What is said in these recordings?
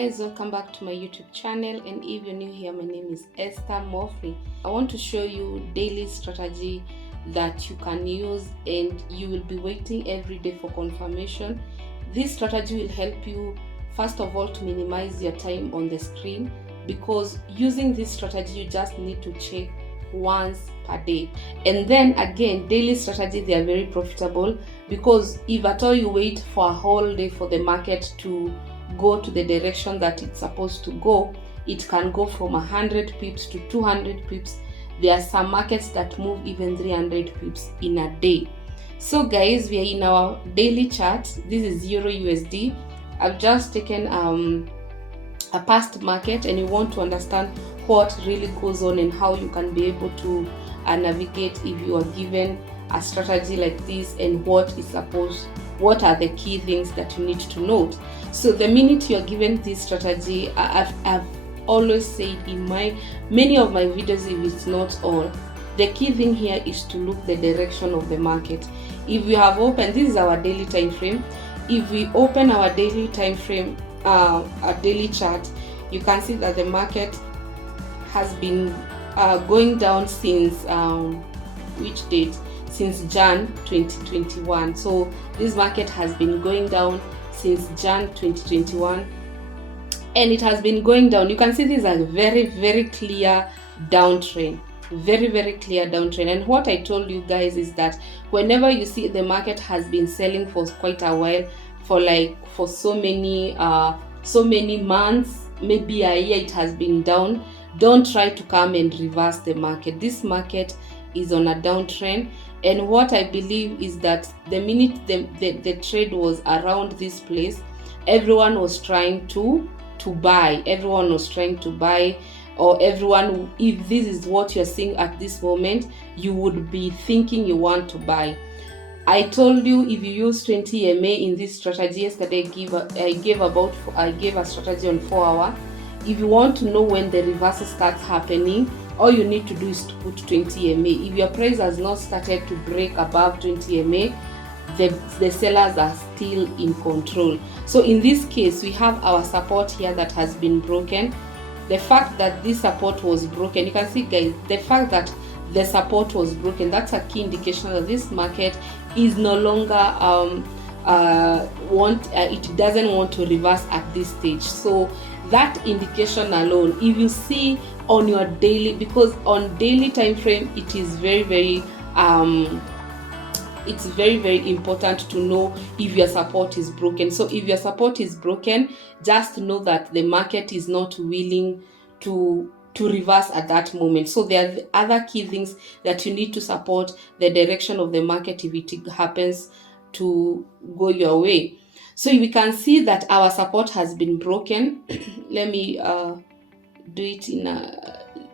guys, welcome back to my YouTube channel, and if you're new here, my name is Esther Mofri. I want to show you daily strategy that you can use, and you will be waiting every day for confirmation. This strategy will help you first of all to minimize your time on the screen, because using this strategy you just need to check once per day. And then again, daily strategy, they are very profitable, because if at all you wait for a whole day for the market to go to the direction that it's supposed to go, it can go from 100 pips to 200 pips. There are some markets that move even 300 pips in a day. So guys, we are in our daily chart. This is Euro USD. I've just taken a past market, and you want to understand what really goes on and how you can be able to navigate if you are given a strategy like this, and what are the key things that you need to note. So the minute you are given this strategy, I've always said in many of my videos, if it's not all, the key thing here is to look the direction of the market. If we have opened, this is our daily time frame. If we open our daily time frame, a daily chart, you can see that the market has been going down since which date? Since Jan 2021. So this market has been going down since Jan 2021, and it has been going down. You can see this is a very clear downtrend, very clear downtrend. And what I told you guys is that whenever you see the market has been selling for quite a while, for so many months, maybe a year, it has been down, don't try to come and reverse the market. This market is on a downtrend, and what I believe is that the minute the trade was around this place, everyone was trying to buy. Everyone was trying to buy, or everyone, if this is what you're seeing at this moment, you would be thinking you want to buy. I told you, if you use 20 MA in this strategy, yesterday I gave a strategy on 4 hour. If you want to know when the reversal starts happening, all you need to do is to put 20 MA. If your price has not started to break above 20 MA, the sellers are still in control. So in this case, we have our support here that has been broken. The fact that this support was broken, you can see guys, the fact that the support was broken, that's a key indication that this market is no longer it doesn't want to reverse at this stage. So that indication alone, if you see on your daily, because on daily time frame, it is very important to know if your support is broken. So if your support is broken, just know that the market is not willing to reverse at that moment. So there are the other key things that you need to support the direction of the market if it happens to go your way. So we can see that our support has been broken. Let me do it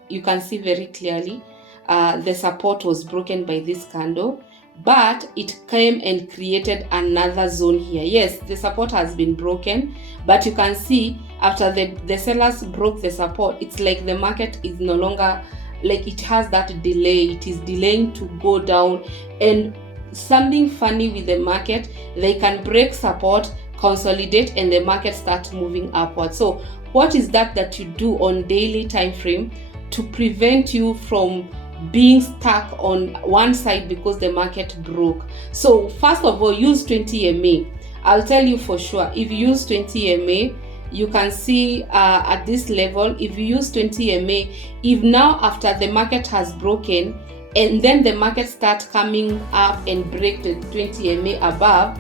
you can see very clearly the support was broken by this candle, but it came and created another zone here. Yes, the support has been broken, but you can see after the sellers broke the support, it's like the market is no longer, like, it has that delay. It is delaying to go down. And something funny with the market, they can break support, consolidate, and the market starts moving upward. So what is that you do on daily time frame to prevent you from being stuck on one side because the market broke? So first of all, use 20 MA. I'll tell you for sure, if you use 20 MA, you can see at this level, if you use 20 MA, if now after the market has broken and then the market starts coming up and break the 20 MA above,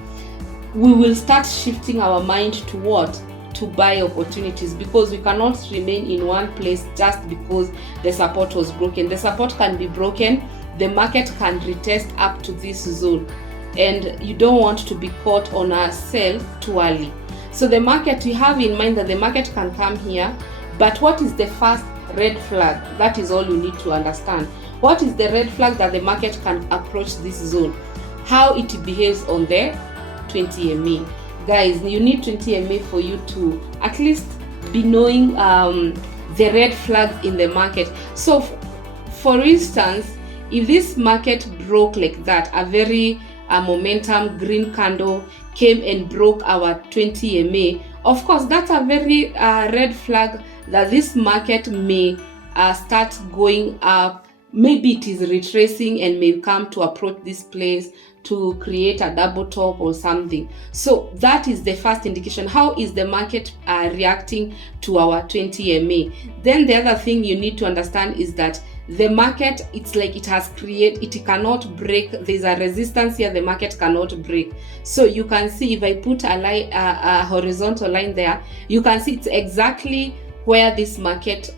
we will start shifting our mind to what? To buy opportunities, because we cannot remain in one place just because the support was broken. The support can be broken, the market can retest up to this zone, and you don't want to be caught on a sell too early. So the market, you have in mind that the market can come here, but what is the first red flag? That is all you need to understand. What is the red flag that the market can approach this zone? How it behaves on the 20 MA. Guys, you need 20 MA for you to at least be knowing the red flags in the market. So for instance, if this market broke like that, a very momentum green candle came and broke our 20 MA of course, that's a very red flag that this market may start going up. Maybe it is retracing and may come to approach this place to create a double top or something. So that is the first indication. How is the market reacting to our 20 MA? Then the other thing you need to understand is that the market, it's like it has created, it cannot break. There's a resistance here the market cannot break. So you can see, if I put a line, a horizontal line there, you can see it's exactly where this market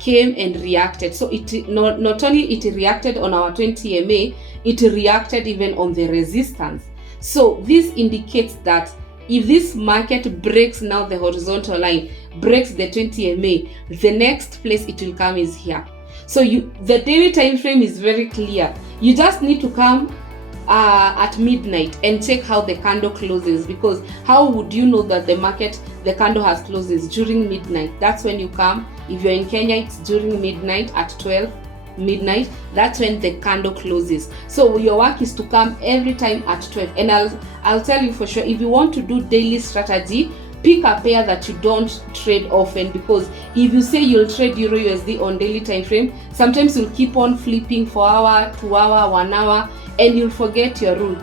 came and reacted. So it not only it reacted on our 20 MA, it reacted even on the resistance. So this indicates that if this market breaks now the horizontal line, breaks the 20 MA, the next place it will come is here. So the daily time frame is very clear. You just need to come at midnight and check how the candle closes, because how would you know that the candle has closes? During midnight. That's when you come. If you're in Kenya, it's during midnight at 12 midnight. That's when the candle closes. So your work is to come every time at 12. And I'll tell you for sure, if you want to do daily strategy, pick a pair that you don't trade often, because if you say you'll trade Euro USD on daily time frame, sometimes you'll keep on flipping for hour, 2 hour, 1 hour, and you'll forget your rule.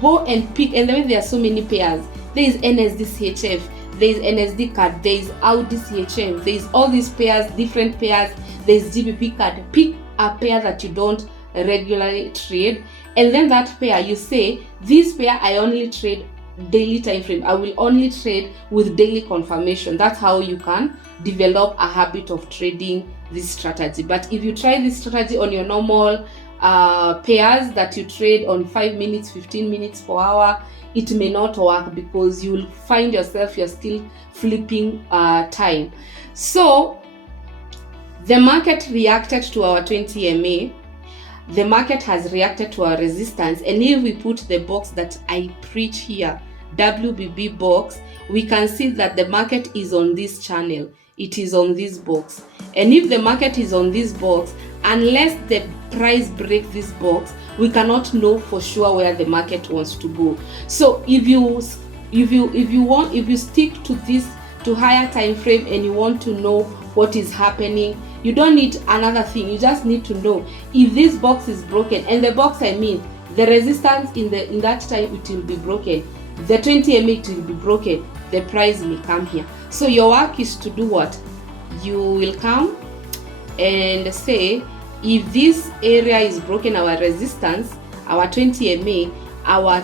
Go and pick, and then there are so many pairs. There is NSD CHF, there is NSD card, there is Audi CHF, there is all these pairs, different pairs, there is GBP card. Pick a pair that you don't regularly trade, and then that pair you say, this pair I only trade daily time frame. I will only trade with daily confirmation. That's how you can develop a habit of trading this strategy. But if you try this strategy on your normal pairs that you trade on 5 minutes, 15 minutes per hour, it may not work, because you will find yourself you're still flipping time. So the market reacted to our 20 MA. The market has reacted to our resistance, and if we put the box that I preach here, WBB box, we can see that the market is on this channel. It is on this box, and if the market is on this box, unless the price breaks this box, we cannot know for sure where the market wants to go. So if you stick to this, to higher time frame, and you want to know what is happening, you don't need another thing. You just need to know if this box is broken, and the box, I mean the resistance in that time, it will be broken. The 20 MA, it will be broken. The price may come here. So your work is to do what? You will come and say, if this area is broken, our resistance, our 20 MA, our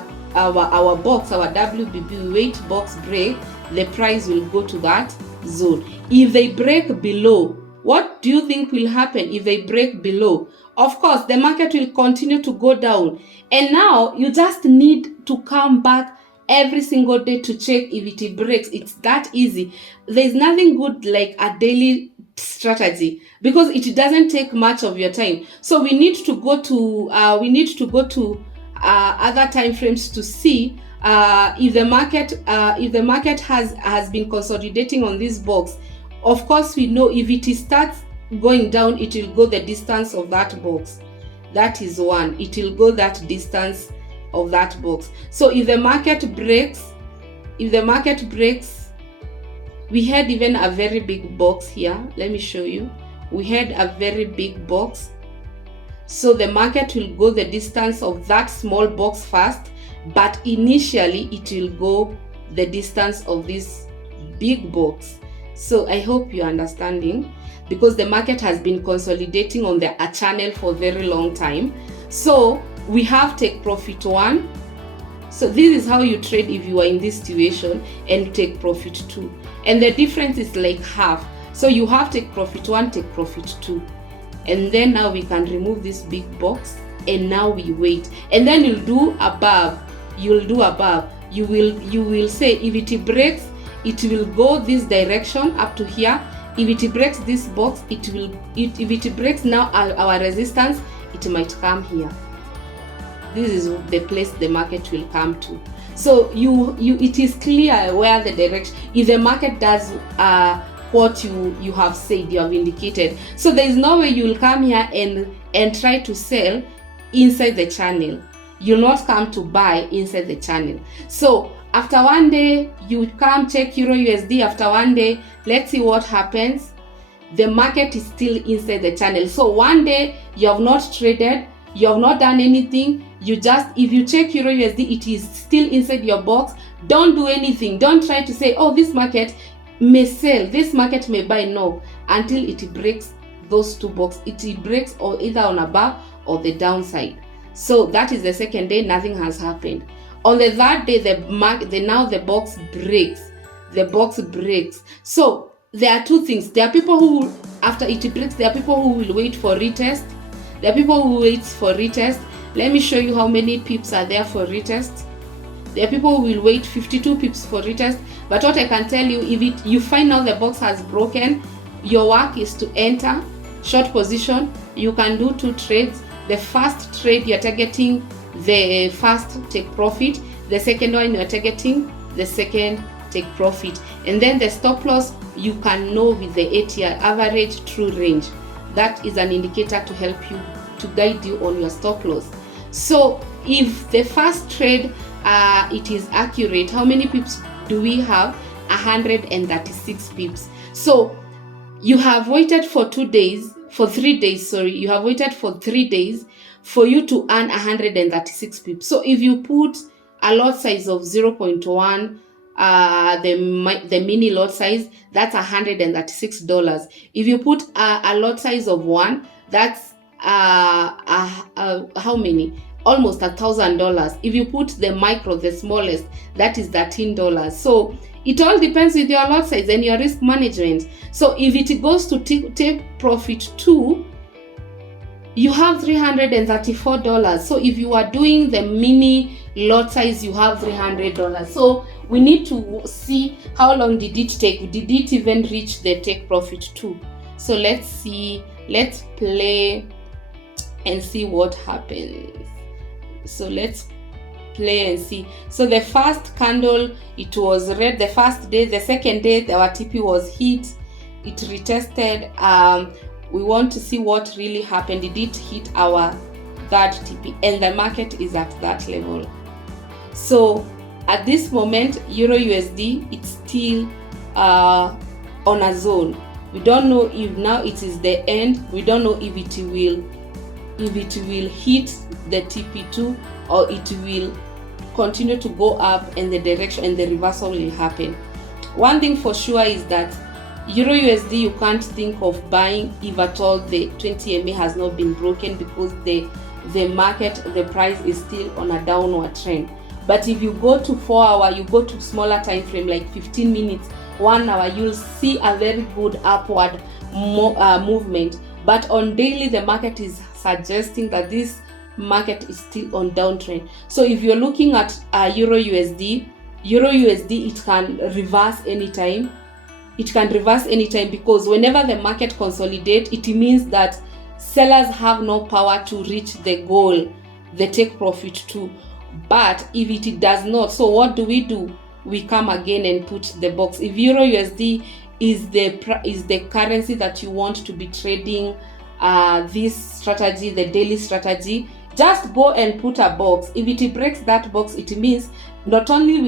box, our WBB weight box break, the price will go to that zone. If they break below, what do you think will happen if they break below? Of course, the market will continue to go down. And now you just need to come back every single day to check if it breaks. It's that easy. There's nothing good like a daily strategy, because it doesn't take much of your time. So we need to go to other time frames to see if the market has been consolidating on this box. Of course, we know if it starts going down, it will go the distance of that box. That is one. It will go that distance of that box. So if the market breaks, we had even a very big box here. Let me show you. We had a very big box. So the market will go the distance of that small box first, but initially it will go the distance of this big box. So I hope you're understanding, because the market has been consolidating on a channel for a very long time. So we have take profit 1. So this is how you trade if you are in this situation, and take profit 2. And the difference is like half. So you have take profit 1, take profit 2. And then now we can remove this big box, and now we wait. And then you'll do above. You will say if it breaks, it will go this direction up to here. If it breaks this box, if it breaks now our resistance, it might come here. This is the place the market will come to. So it is clear where the direction, if the market does what you have said, you have indicated. So there is no way you will come here and try to sell inside the channel. You'll not come to buy inside the channel. So After one day, you come check Euro USD. After one day, let's see what happens. The market is still inside the channel. So one day you have not traded, you have not done anything. If you check Euro USD, it is still inside your box. Don't do anything. Don't try to say, oh, this market may sell, this market may buy. No, until it breaks those two boxes. It breaks or either on above or the downside. So that is the second day, nothing has happened. On the third day, now the box breaks. The box breaks. So there are two things. There are people who, after it breaks, there are people who will wait for retest. There are people who wait for retest. Let me show you how many pips are there for retest. There are people who will wait 52 pips for retest. But what I can tell you, if you find out the box has broken, your work is to enter short position. You can do 2 trades. The first trade, you're targeting the first take profit. The second one, you're targeting the second take profit. And then the stop loss, you can know with the 8-year average true range. That is an indicator to help you, to guide you on your stop loss. So if the first trade, it is accurate, how many pips do we have? 136 pips. So you have waited for 3 days, you have waited for 3 days for you to earn 136 pips. So if you put a lot size of 0.1, the mini lot size, that's $136. If you put a lot size of 1, that's how many? Almost $1,000. If you put the micro, the smallest, that is $13. So it all depends with your lot size and your risk management. So if it goes to take profit 2, you have $334. So if you are doing the mini lot size, you have $300. So we need to see how long did it take. Did it even reach the take profit 2? So let's see. Let's play and see what happens. So let's play and see. So the first candle, it was red the first day. The second day, our TP was hit. It retested. We want to see what really happened. Did it hit our third TP? And the market is at that level. So at this moment, Euro USD, it's still on a zone. We don't know if now it is the end. We don't know if it will hit the TP2 or it will continue to go up in the direction and the reversal will happen. One thing for sure is that Euro USD, you can't think of buying if at all the 20 MA has not been broken, because the market, the price is still on a downward trend. But if you go to 4 hour, you go to smaller time frame like 15 minutes, 1 hour, you'll see a very good upward movement. But on daily, the market is suggesting that this market is still on downtrend. So if you're looking at Euro USD, it can reverse anytime. It can reverse anytime, because whenever the market consolidates, it means that sellers have no power to reach the goal, the take profit too. But if it does not, so what do? We come again and put the box. If Euro USD is the currency that you want to be trading this strategy, the daily strategy, just go and put a box. If it breaks that box, it means not only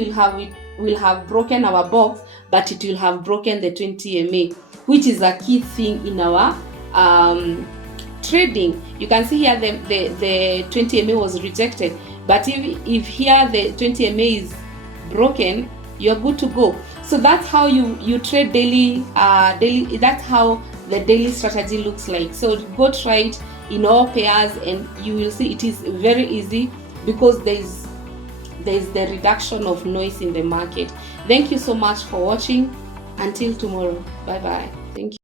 will have broken our box, but it will have broken the 20 MA, which is a key thing in our trading. You can see here the 20 MA was rejected, but if here the 20 MA is broken, you're good to go. So that's how you trade daily. That's how the daily strategy looks like. So go try it in all pairs and you will see it is very easy, because there is the reduction of noise in the market. Thank you so much for watching. Until tomorrow. Bye bye. Thank you.